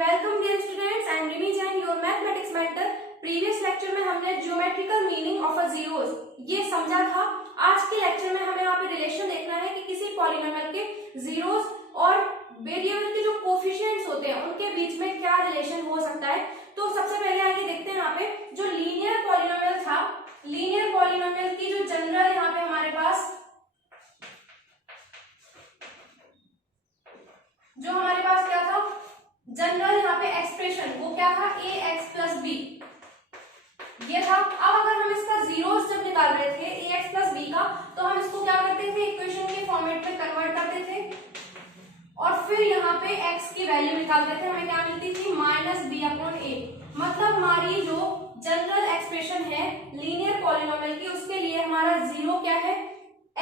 Welcome dear students, I am Rimi Jain, your mathematics mentor. Previous lecture में हमने geometrical meaning of a zeros ये समझा था। आज के लेक्चर में हमें यहाँ पे रिलेशन देखना है कि किसी पॉलिनोमियल के जीरोस और वेरिएबल के जो कोफिशिएंट्स होते हैं उनके बीच में क्या रिलेशन हो सकता है। तो सबसे पहले आगे देखते हैं यहाँ पे जो लीनियर पॉलिनोमियल था, लीनियर पॉलिनोमियल की जो जनरल यहाँ पे हमारे पास क्या था, जनरल यहाँ पे एक्सप्रेशन वो क्या था, ए एक्स प्लस बी ये था। अब अगर हम इसका जीरोस जब निकाल रहे थे ए एक्स प्लस बी का, तो हम इसको क्या करते थे, इक्वेशन के फॉर्मेट में कन्वर्ट करते थे और फिर यहाँ पे x की वैल्यू निकालते थे। हमें क्या मिलती थी, माइनस बी अपॉन ए। मतलब हमारी जो जनरल एक्सप्रेशन है लीनियर पॉलिनोमियल की, उसके लिए हमारा जीरो क्या है,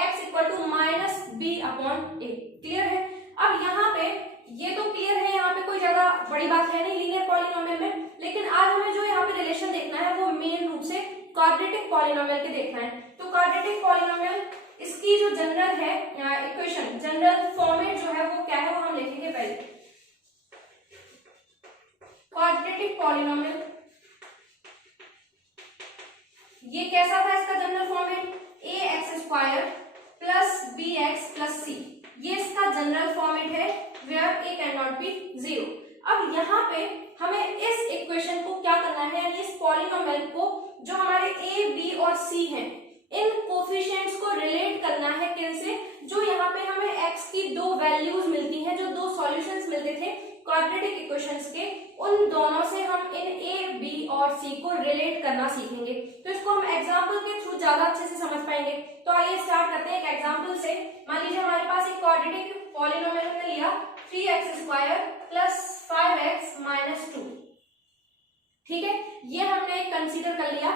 x equal to minus b upon a. Clear है। अब यहाँ पे ये तो क्लियर है, यहाँ पे कोई ज्यादा बड़ी बात है नहीं लीनियर पॉलिनोमियल में। लेकिन आज हमें जो यहाँ पे रिलेशन देखना है वो मेन रूप से क्वाड्रेटिक पॉलिनोमियल के देखना है। तो क्वाड्रेटिक पॉलिनोमियल इसकी जो जनरल है इक्वेशन, जनरल फॉर्मेट जो है वो क्या है, वो हम लिखेंगे पहले। क्वाड्रेटिक पॉलिनोमियल ये कैसा था, इसका general format A X square plus B X plus C, ये इसका जनरल फॉर्मेट है where A can not be zero. अब यहाँ पे हमें इस इक्वेशन को क्या करना है, यानी इस पॉलिनोमियल को जो हमारे ए बी और सी हैं इन कोफिशिएंट्स को रिलेट करना है किनसे, जो यहाँ पे हमें x की दो वैल्यूज मिलती हैं, जो दो सॉल्यूशंस मिलते थे क्वाड्रेटिक इक्वेशंस के, उन दोनों से हम इन a b और c को रिलेट करना सीखेंगे। तो इसको हम एग्जांपल के थ्रू ज्यादा अच्छे से समझ पाएंगे। तो आइए स्टार्ट करते हैं एक एग्जांपल से। मान लीजिए हमारे पास एक क्वाड्रेटिक पॉलिनोमियल हमने लिया 3x square plus 5x minus 2। ठीक है, ये हमने एक कंसीडर कर लिया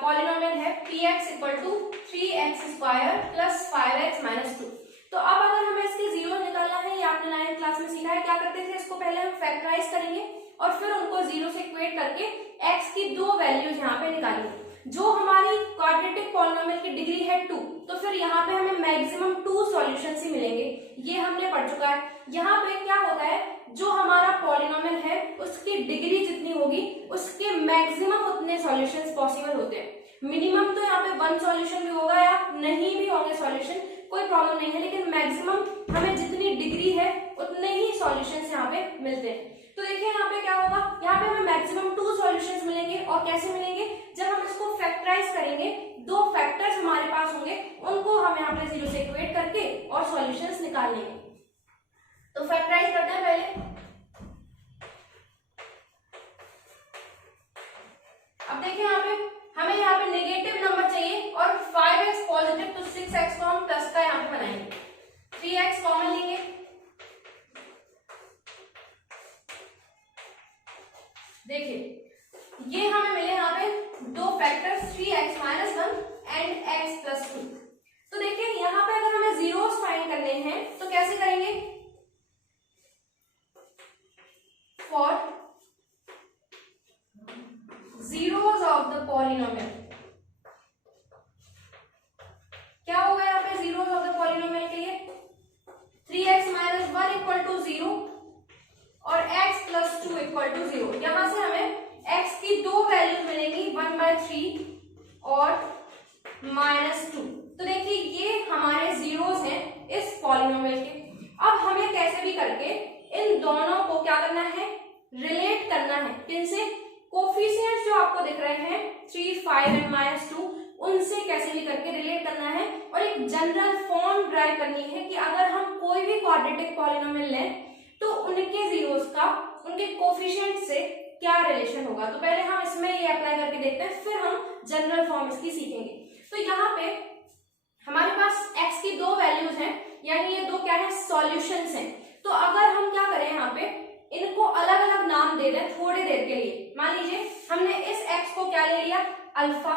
पॉलिनोमियल है px equal to 3x square plus 5x minus 2। तो अब अगर हमें इसके जीरो निकालना है, ये आपने 9th क्लास में सीखा है, क्या करते थे, इसको पहले हम फैक्टराइज करेंगे और फिर उनको जीरो से इक्वेट करके x की दो वैल्यूज यहाँ पे निकालेंगे। जो हमारी क्वाड्रेटिक पॉलिनोमियल की डिग्री है 2, तो फिर यहाँ पे हमें मैक्सिमम 2 सॉल्यूशंस ही मिलेंगे, ये हमने पढ़ चुका है। यहाँ पे क्या होता है, जो हमारा पॉलिनोमियल है उसकी डिग्री जितनी होगी उसके मैक्सिमम उतने सॉल्यूशंस पॉसिबल होते हैं। मिनिमम तो यहाँ पे 1 सॉल्यूशन भी होगा या नहीं भी होंगे सॉल्यूशन, कोई प्रॉब्लम नहीं है, लेकिन मैक्सिमम हमें जितनी डिग्री है उतने ही सॉल्यूशंस यहाँ पे मिलते हैं। तो देखिए यहाँ पे क्या होगा, यहाँ पे हमें मैक्सिमम 2 सॉल्यूशंस मिलेंगे। और कैसे मिलेंगे, जब हम इसको फैक्टराइज करेंगे, दो फैक्टर्स हमारे पास होंगे, उनको हम यहाँ पे जीरो से इक्वेट करके और सॉल्यूशंस निकाल लेंगे। तो फैक्टराइज करते हैं पहले। अब देखिए हमें यहाँ पे नेगेटिव नंबर चाहिए और 5x पॉजिटिव, तो 6x को हम प्लस का यहाँ पे बनाएंगे, 3x कॉमन लेंगे। देखिए ये हमें मिले यहाँ पे दो factors 3x minus 1 and x plus 2। तो देखिए यहाँ पे अगर हमें जीरोस फाइंड करने हैं तो कैसे करेंगे, for zeros of the polynomial, क्या होगा यहाँ पे zeros of the polynomial के लिए, 3x माइनस 1 इक्वल टू 0 और x प्लस 2 इक्वल टू 0। यहाँ से हमें x की दो वैल्यूज मिलेंगी 1/3 और -2। तो देखिए ये हमारे जीरोस हैं इस पॉलिनोमियल के। अब हमें कैसे भी करके इन दोनों को क्या करना है, रिलेट करना है किनसे, कोफिशिएंट्स जो आपको दिख रहे हैं 3, 5 एंड -2, उनसे कैसे भी करके रिलेट करना है और एक जनरल फॉर्म ड्राइव करनी है कि अगर हम कोई भी क्वाड्रेटिक पॉलिनोमियल लें तो उनके जीरोस का उनके कोफिशिएंट से क्या रिलेशन होगा। तो पहले हम इसमें ये अप्लाई करके देखते हैं, फिर हम जनरल फॉर्म इसकी सीखेंगे। तो यहाँ पे हमारे पास x की दो वैल्यूज हैं, यानी ये दो क्या है, सॉल्यूशंस हैं। तो अगर हम क्या करें, यहाँ पे इनको अलग अलग नाम दे दें थोड़ी देर के लिए। मान लीजिए हमने इस x को क्या ले लिया, अल्फा,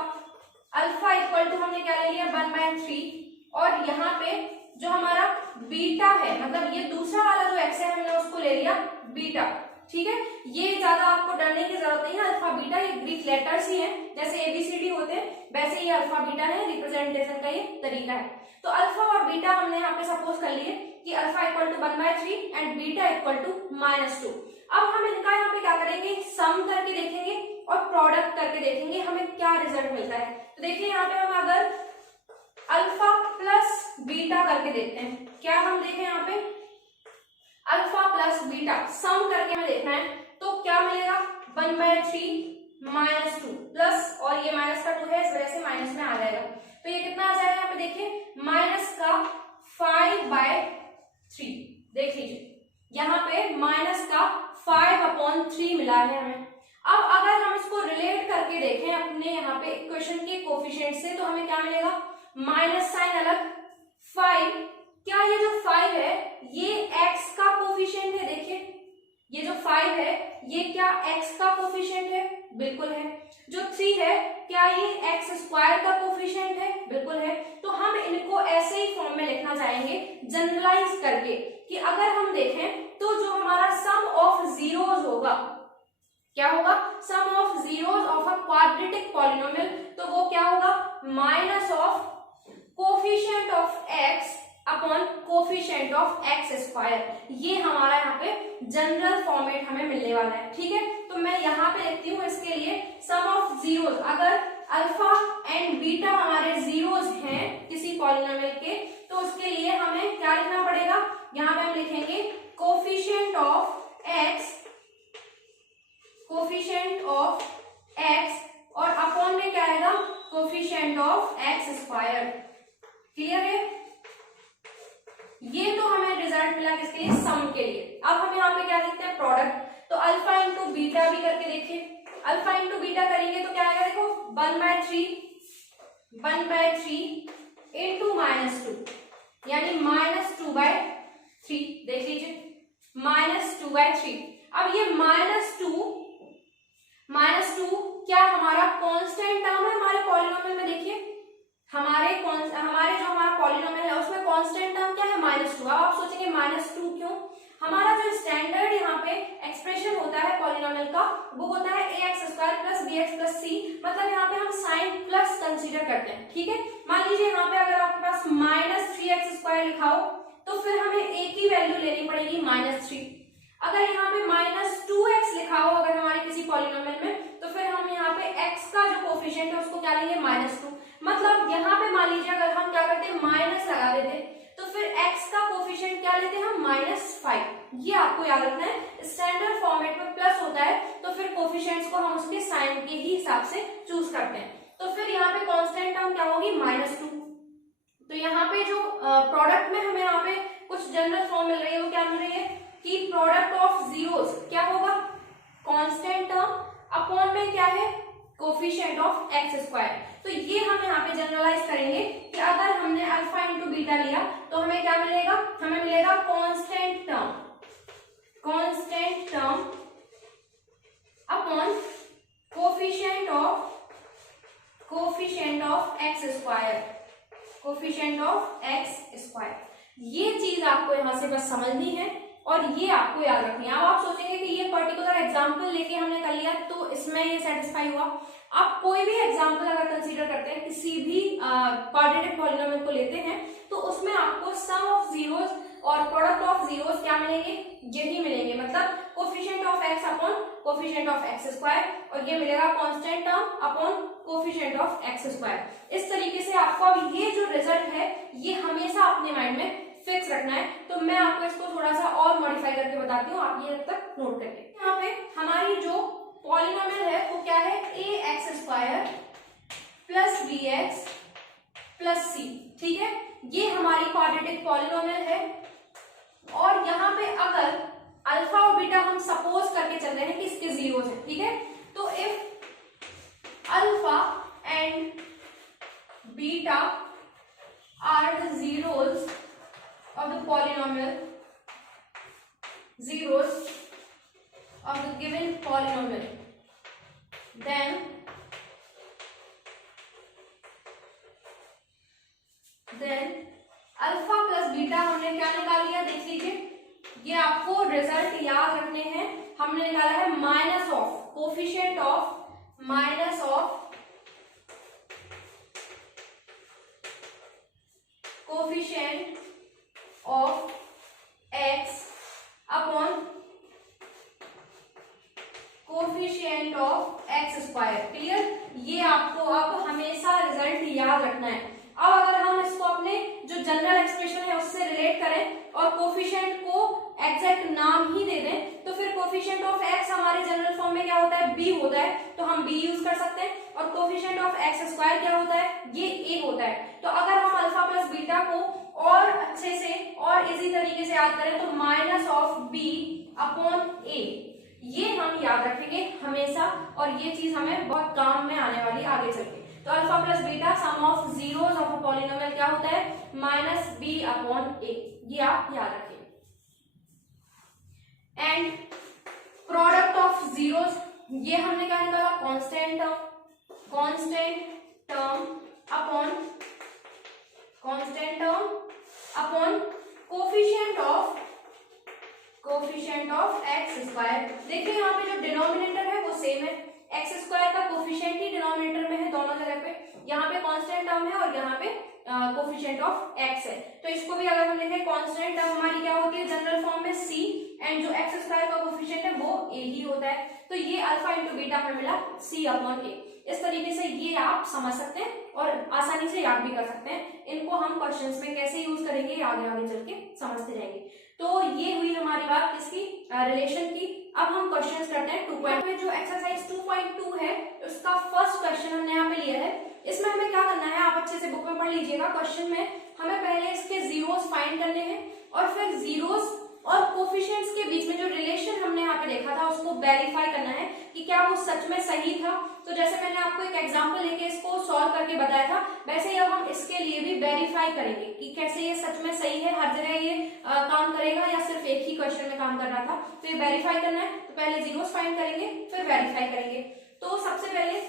अल्फा इक्वल टू हमने क्या ले लिया 1/3, और यहाँ पे जो हमारा बीटा है, मतलब ये दूसरा वाला जो x है हमने उसको ले लिया बीटा। ठीक है, ये ज्यादा आपको डरने की जरूरत नहीं है, अल्फा बीटा ये ग्रीक लेटर्स ही हैं, जैसे ABCD होते हैं वैसे ये अल्फा बीटा है, रिप्रेजेंटेशन का ये तरीका है। तो अल्फा और बीटा हमने यहाँ पे सपोज कर लिए कि alpha equal to 1/3 and beta equal to -2। अब हम इनका करेंगे, सम करके देखेंगे और प्रोडक्ट करके देखेंगे हमें क्या रिजल्ट मिलता है। तो देखिए यहाँ पे हम अगर अल्फा प्लस बीटा करके देखते हैं, क्या हम देखें यहाँ पे अल्फा प्लस बीटा सम करके हमें देखना है, तो क्या मिलेगा 1/3 माइनस 2 प्लस, और ये माइनस का 2 है इस वजह से माइनस में आ जाएगा, तो ये कितना आ जाएगा यहाँ पे देखिए माइनस का 5/3। देख लीजिए यहाँ पे माइनस का 5/3 मिला है हमें। अब अगर हम इसको रिलेट करके देखें अपने यहाँ पे इक्वेशन के कोफिशिएंट से, तो हमें क्या मिलेगा माइनस साइन अलग 5, क्या ये जो 5 है ये x का कोफिशिएंट है, देखिए ये जो 5 है ये क्या x का कोफिशिएंट है, बिल्कुल है। जो 3 है क्या ये x स्क्वायर का कोफिशिएंट है, बिल्कुल है। तो हम इनको ऐसे ही फॉर्म में लिखना चाहेंगे जनरलाइज करके कि अगर हम देखें तो जो हमारा सम ऑफ जीरोस होगा, क्या होगा sum of zeros of a quadratic polynomial, तो वो क्या होगा minus of coefficient of x upon coefficient of X square. ये हमारा यहाँ पे जनरल फॉर्मेट हमें मिलने वाला है, ठीक है। तो मैं यहाँ पे लिखती हूँ इसके लिए सम ऑफ जीरोस, अगर अल्फा एंड बीटा हमारे जीरोस हैं किसी पॉलिनोमियल के, तो उसके लिए हमें क्या लिखना पड़ेगा, यहाँ पे हम लिखेंगे कोफिशिएंट ऑफ एक्स और अपॉन में क्या आएगा coefficient of X square. Clear है, ये तो हमें रिजल्ट मिला किसके लिए सम के लिए। अब हम यहाँ पे क्या लिखते हैं प्रोडक्ट, तो अल्फा इंटू बीटा भी करके देखिए, अल्फा इंटू बीटा करेंगे तो क्या आएगा देखो 1/3 इंटू -2 यानी -2/3। देख लीजिए -2/3। अब ये -2 क्या हमारा कांस्टेंट टर्म है हमारे पॉलिनोमियल में, देखिए हमारे जो हमारा पॉलिनोमियल है उसमें कांस्टेंट टर्म क्या है -2। अब आप सोचेंगे -2 क्यों, हमारा जो स्टैंडर्ड यहाँ पे एक्सप्रेशन होता है पॉलिनोमियल का वो होता है ax² + bx + c, मतलब यहाँ पे हम साइन प्लस कंसीडर करते हैं, ठीक है। मान लीजिए यहाँ पे अगर आपके पास -3x² लिखा हो तो फिर हमें एक ही वैल्यू लेनी पड़ेगी -3। अगर यहाँ पे -2x लिखा हो अगर हमारे किसी पॉलिनोमियल में, तो फिर हम यहाँ पे x का जो कोफिशिएंट है उसको क्या लेंगे -2। मतलब यहाँ पे मान लीजिए अगर हम क्या करते माइनस लगा देते तो फिर x का कोफिशिएंट क्या लेते हैं हम -5। ये आपको याद रखना है, स्टैंडर्ड फॉर्मेट में प्लस होता है तो फिर कोफिशिएंट्स को हम उसके साइन के ही हिसाब से चूज करते हैं। तो फिर यहाँ पे कांस्टेंट टर्म क्या होगी -2। तो यहाँ पे जो प्रोडक्ट में हमें यहाँ पे कुछ जनरल फॉर्म मिल रही है वो क्या मिल रही है कि प्रोडक्ट ऑफ जीरोस क्या होगा कांस्टेंट टर्म अपॉन में क्या है कोफिशिएंट ऑफ x²। तो ये हम यहाँ पे जनरलाइज करेंगे कि अगर हमने अल्फा इंटू बीटा लिया तो हमें क्या मिलेगा, हमें मिलेगा constant term upon coefficient of x²। ये चीज आपको यहाँ से बस समझनी है और ये आपको याद रखनी है। अब आप सोचेंगे कि ये पर्टिकुलर एग्जांपल लेके हमने कर लिया तो इसमें ये सेटिस्फाई हुआ। आप कोई भी एग्जांपल अगर कंसीडर करते हैं किसी भी क्वाड्रेटिक पॉलिनोमियल को लेते हैं तो उसमें आपको सम ऑफ जीरोस और प्रोडक्ट ऑफ जीरोस क्या मिलेंगे, यही मिलेंगे, मतलब coefficient of x upon coefficient of x², और ये मिलेगा constant term upon coefficient of x²। इस तरीके से आपको अब ये जो रिजल्ट है ये हमेशा अपने माइंड में फिक्स रखना है। तो मैं आपको इसको थोड़ा सा और मॉडिफाई करके बताती हूँ, आप ये तक नोट करिए। यहाँ पे हमारी जो पॉलिनोमियल है वो क्या है ax² + bx + c, ठीक है। ये हमारी क्वाड्रेटिक पॉलिनोमियल है और यहाँ पे अगर अल्फा और बीटा हम सपोज करके चल रहे हैं कि इसके जीरोस हैं, ठीक है। तो if alpha and beta are the zeros of the polynomial, zeros of the given polynomial, then alpha plus बीटा हमने क्या निकाल लिया, देख लीजिए ये आपको रिजल्ट याद रखने हैं। हमने निकाला है minus of coefficient of x upon coefficient of X square. Clear, ये आपको अब हमेशा रिजल्ट याद रखना है। अब अगर हम इसको अपने जो जनरल एक्सप्रेशन है उससे रिलेट करें और कोफिशिएंट को एग्जैक्ट नाम ही दे दें, तो फिर कोफिशिएंट ऑफ एक्स हमारे जनरल फॉर्म में क्या होता है, बी होता है, तो हम बी यूज कर सकते हैं। और कोफिशिएंट ऑफ एक्स स्क्वायर क्या होता है, ये ए होता है। तो अगर हम अल्फा प्लस बीटा को और अच्छे से और इजी तरीके से याद करें तो माइनस ऑफ बी अपॉन ए, ये हम याद रखेंगे हमेशा, और ये चीज हमें बहुत काम में आने वाली आगे चल के। तो alpha plus beta some of zeros of a polynomial क्या होता है, माइनस बी अपॉन ए, ये आप याद रखें। एंड प्रोडक्ट ऑफ जीरोस, ये हमने क्या निकाला, constant term upon coefficient of X square. देखिए यहाँ पे जो डिनोमिनेटर है वो सेम है, एक्स स्क्वायर का कोफिशिएंट ही डिनोमिनेटर में है दोनों जगह पे। यहाँ पे कांस्टेंट टर्म है और यहाँ पे कोफिशिएंट ऑफ एक्स है। तो इसको भी अगर हम लिखें, कांस्टेंट टर्म हमारी क्या होती है जनरल फॉर्म में सी, एंड जो एक्स स्क्वायर का कोफिशिएंट है वो ए ही होता है। तो ये अल्फा इंटू बीटा हमें मिला सी अपॉन ए। इस तरीके से ये आप समझ सकते हैं और आसानी से याद भी कर सकते हैं। इनको हम क्वेश्चंस में कैसे यूज करेंगे आगे आगे चल के समझते जाएंगे। तो ये हुई हमारी बात किसकी, रिलेशन की। अब हम क्वेश्चंस करते हैं 2 में। जो एक्सरसाइज 2.2 है उसका फर्स्ट क्वेश्चन हमने यहाँ पे लिया है। इसमें हमें क्या करना है, आप अच्छे से बुक में पढ़ लीजिएगा। क्वेश्चन में हमें पहले इसके जीरोस फाइंड करने हैं और फिर जीरोस और कोफिशिएंट्स के बीच में जो रिलेशन हमने यहाँ पे देखा था उसको वेरीफाई करना है कि क्या वो सच में सही था। तो जैसे मैंने आपको एक एग्जांपल लेके इसको सॉल्व करके बताया था, वैसे ही अब हम इसके लिए भी वेरीफाई करेंगे कि कैसे ये सच में सही है, हर जगह ये काम करेगा या सिर्फ एक ही क्वेश्चन में काम कर रहा था। तो ये वेरीफाई करना है, तो पहले जीरोस फाइंड करेंगे फिर वेरीफाई करेंगे। तो सबसे पहले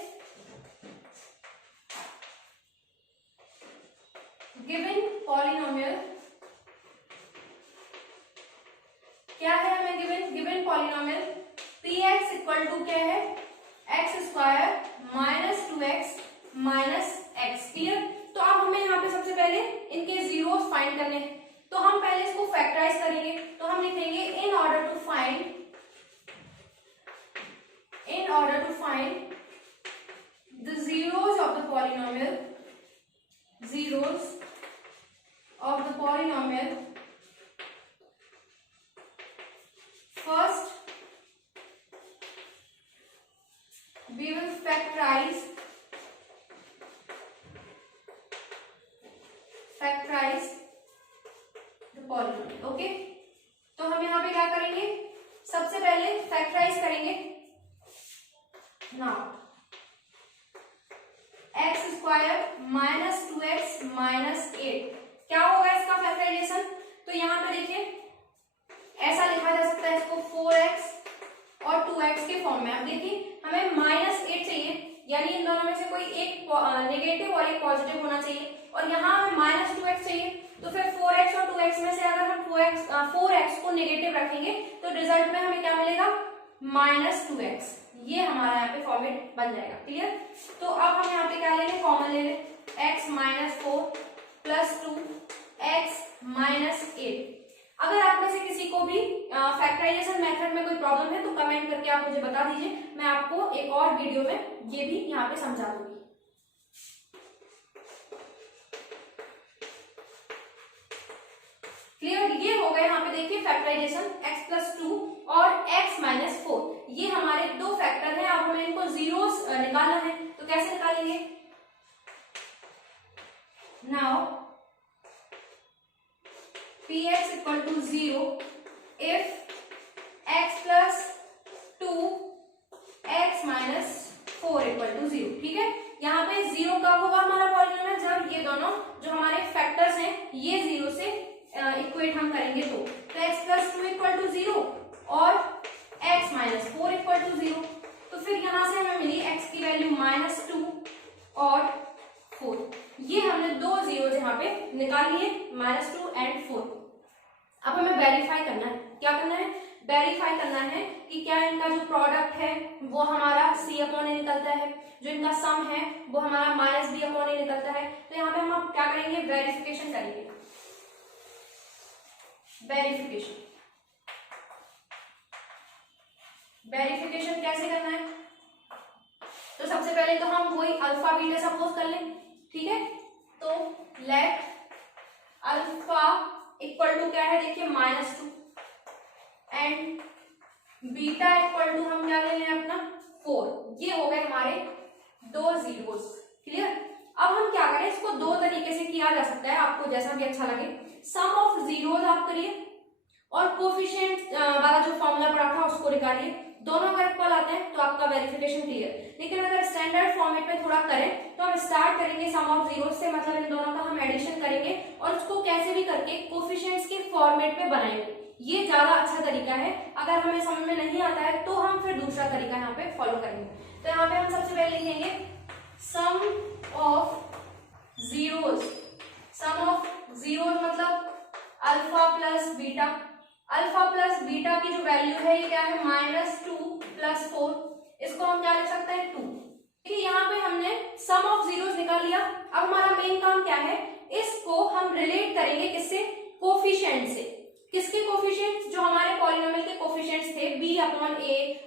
गिवन पॉलिनोमियल क्या है, हमें given polynomial px equal to क्या है, x square minus 2x minus x. Clear, तो अब हमें यहाँ पे सबसे पहले इनके जीरोस फाइंड करने हैं। तो हम पहले इसको फैक्टराइज करेंगे। तो हम लिखेंगे in order to find the zeros of the polynomial, first we will factorize the polynomial। Okay, तो हम यहाँ पे क्या करेंगे, सबसे पहले फैक्टराइज करेंगे। Now x square minus 2x minus 8, क्या होगा इसका फैक्टराइजेशन। तो यहाँ पे देखिए ऐसा लिखा जा सकता है इसको 4x और 2x के फॉर्म में। अब देखिए हमें माइनस 8 चाहिए, यानी इन दोनों में से कोई एक नेगेटिव और एक पॉजिटिव होना चाहिए, और यहाँ हमें माइनस 2x चाहिए। तो फिर 4x और 2x में से अगर हम 4x को नेगेटिव रखेंगे तो रिजल्ट में हमें क्या मिलेगा, माइनस 2x। ये हमारा यहाँ पे फॉर्मेट बन जाएगा। क्लियर, तो अब हम यहाँ पे क्या लेंगे, कॉमन ले लें, x minus 4 plus 2 x minus 8। अगर आप में से किसी को भी फैक्टराइजेशन मेथड में कोई प्रॉब्लम है तो कमेंट करके आप मुझे बता दीजिए, मैं आपको एक और वीडियो में ये भी यहाँ पे समझा दूंगी। क्लियर, ये हो गए यहाँ पे देखिए फैक्टराइजेशन x प्लस 2 और x माइनस 4, ये हमारे दो फैक्टर हैं। अब हमें इनको जीरोस निकालना है, तो कैसे निकालेंगे। Now px equal to 0 if x plus 2 x minus 4 equal to 0। ठीक है, यहाँ पे 0 कब होगा हमारा पॉलिनोमियल, जब ये दोनों जो हमारे फैक्टर्स हैं ये 0 से इक्वेट हम करेंगे। तो x प्लस 2 इक्वल टू 0 और x माइनस 4 इक्वल टू 0। तो फिर यहाँ से हमें मिली x की वैल्यू माइनस 2 और 4। ये हमने दो जीरो यहाँ पे निकाल लिए, माइनस 2 एंड 4। अब हमें वेरीफाई करना है, क्या करना है, वेरीफाई करना है कि क्या इनका जो प्रोडक्ट है वो हमारा c अपॉन ए निकलता है, जो इनका सम है वो हमारा माइनस b अपॉन ए निकलता है। तो यहाँ पे हम क्या करेंगे, वेरिफिकेशन करेंगे। वेरिफिकेशन वेरिफिकेशन कैसे करना है, तो सबसे पहले तो हम वही अल्फा बीटा सपोज कर लें, ठीक है। तो लेट अल्फा इक्वल टू क्या है, देखिए -2 एंड बीटा इक्वल टू हम क्या ले लें अपना 4। ये हो गए हमारे दो जीरोस, क्लियर। अब हम क्या करें, इसको दो तरीके से किया जा सकता है, आपको जैसा भी अच्छा लगे। सम ऑफ जीरोस आप करिए और कोफिशिएंट वाला जो फॉर्मूला पढ़ा था उसको निकालिए, दोनों अगर इक्वल आते हैं तो आपका वेरिफिकेशन क्लियर। लेकिन अगर स्टैंडर्ड फॉर्मेट में थोड़ा करें तो हम स्टार्ट करेंगे सम ऑफ जीरोस से, मतलब इन दोनों का हम एडिशन करेंगे और उसको कैसे भी करके कोफिशिएंट्स के फॉर्मेट में बनाएंगे। ये ज्यादा अच्छा तरीका है। अगर हमें समझ में नहीं आता है तो हम फिर दूसरा तरीका यहाँ पे फॉलो करेंगे। तो यहाँ पे हम सबसे पहले लिखेंगे sum of zeros. Sum of zeros मतलब alpha plus beta. Alpha plus beta की जो वैल्यू है ये क्या है, -2 + 4। इसको हम क्या लिख सकते हैं 2। ठीक है, यहाँ पे हमने सम ऑफ जीरोस निकाल लिया। अब हमारा मेन काम क्या है, इसको हम रिलेट करेंगे किससे, कोफिशिएंट से। किसके कोफिशिएंट्स, जो हमारे पॉलिनोमियल के कोफिशिएंट्स थे b/a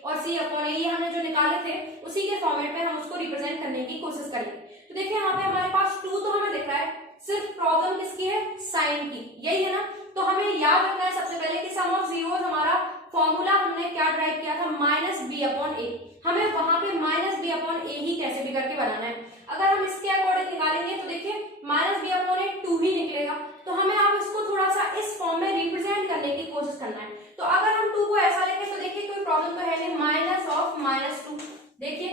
और c/a, ये हमने जो निकाले थे उसी के फॉर्मेट में हम उसको रिप्रेजेंट करने की कोशिश करेंगे। तो देखिए यहाँ पे हमारे पास 2 तो हमें दिख रहा है, सिर्फ प्रॉब्लम किसकी है, साइन की, यही है ना। तो हमें याद रखना है सबसे पहले कि सम ऑफ जीरोस हमारा फॉर्मूला हमने क्या ड्राइव किया था, -b/a। हमें वहां पे -b/a ही कैसे भी करके बनाना है। अगर हम इसके अकॉर्डिंग निकालेंगे तो देखिए -b/a 2 ही निकलेगा। तो हमें अब इसको थोड़ा सा इस फॉर्म में रिप्रेजेंट करने की कोशिश करना है। तो अगर हम 2 को ऐसा लेंगे तो देखिए कोई प्रॉब्लम तो है नहीं, -(-2). देखिए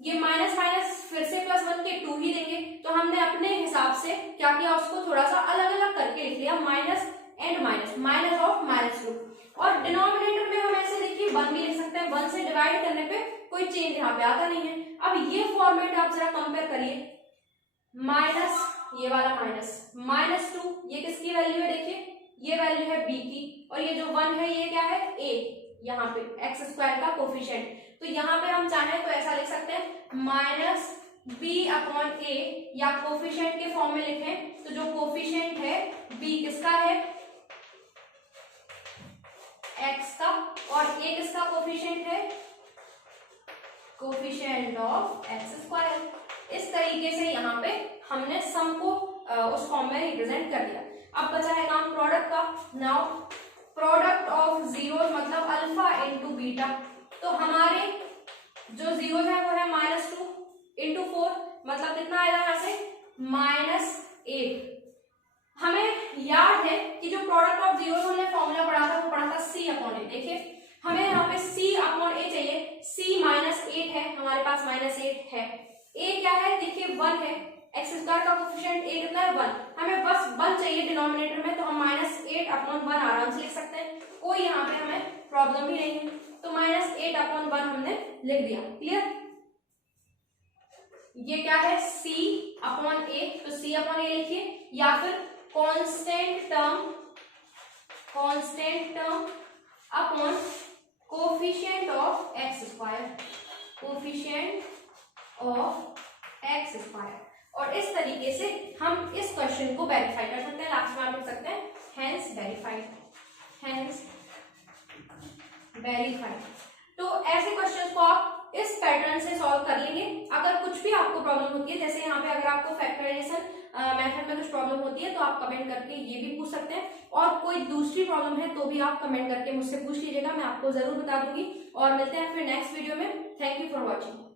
ये माइनस माइनस फिर से +1 के 2 ही देंगे। तो हमने अपने हिसाब से क्या किया, उसको थोड़ा सा अलग अलग करके लिख लिया, माइनस एंड माइनस, -(-2). और डिनोमिनेटर में हम ऐसे देखिए 1 भी लिख सकते हैं, 1 से डिवाइड करने पे कोई चेंज यहाँ पे आता नहीं है। अब ये फॉर्मेट आप जरा कंपेयर करिए, माइनस ये वाला -(-2), ये किसकी वैल्यू है, देखिए ये वैल्यू है b की, और ये जो 1 है ये क्या है, a, यहाँ पे x² का कोफिशिएंट। तो यहाँ पे हम चाहें तो ऐसा लिख सकते हैं -b/a, या कोफिशिएंट के फॉर्म में लिखें तो जो कोफिशिएंट है b किसका है, x का, और a किसका कोफिशिएंट है, कोफिशिएंट ऑफ x²। इस तरीके से यहाँ पे हमने सम को उस फॉर्म में रिप्रेजेंट कर दिया। अब बचा है काम प्रोडक्ट का। नाउ प्रोडक्ट ऑफ जीरोस मतलब अल्फा इंटू बीटा। तो हमारे जो जीरोस है वो है -2 × 4, मतलब कितना आएगा यहाँ से, -8। हमें याद है कि जो प्रोडक्ट ऑफ जीरोस हमने फॉर्मूला पढ़ा था वो पढ़ा था c/a। देखिए हमें यहाँ पे c/a चाहिए, c -8 है, हमारे पास -8 है। a क्या है, देखिए 1 है, x² का कोफिशिएंट a कितना है, 1। हमें बस 1 चाहिए डिनोमिनेटर में, तो हम -8/1 आराम से लिख सकते हैं, कोई यहाँ पे हमें प्रॉब्लम ही नहीं है। तो -8/1 हमने लिख दिया, क्लियर। ये क्या है, c/a, तो c/a लिखिए, या फिर constant term upon coefficient of x², coefficient of x²। और इस तरीके से हम इस क्वेश्चन को वेरीफाई कर सकते हैं। लास्ट में आप लिख सकते हैं हेंस वेरीफाइड, हेंस वेरीफाइड। तो ऐसे क्वेश्चंस को आप इस पैटर्न से सॉल्व कर लेंगे। अगर कुछ भी आपको प्रॉब्लम होती है, जैसे यहाँ पे अगर आपको फैक्टराइजेशन मेथड में कुछ प्रॉब्लम होती है तो आप कमेंट करके ये भी पूछ सकते हैं, और कोई दूसरी प्रॉब्लम है तो भी आप कमेंट करके मुझसे पूछ लीजिएगा, मैं आपको जरूर बता दूंगी। और मिलते हैं फिर नेक्स्ट वीडियो में। Thank you for watching.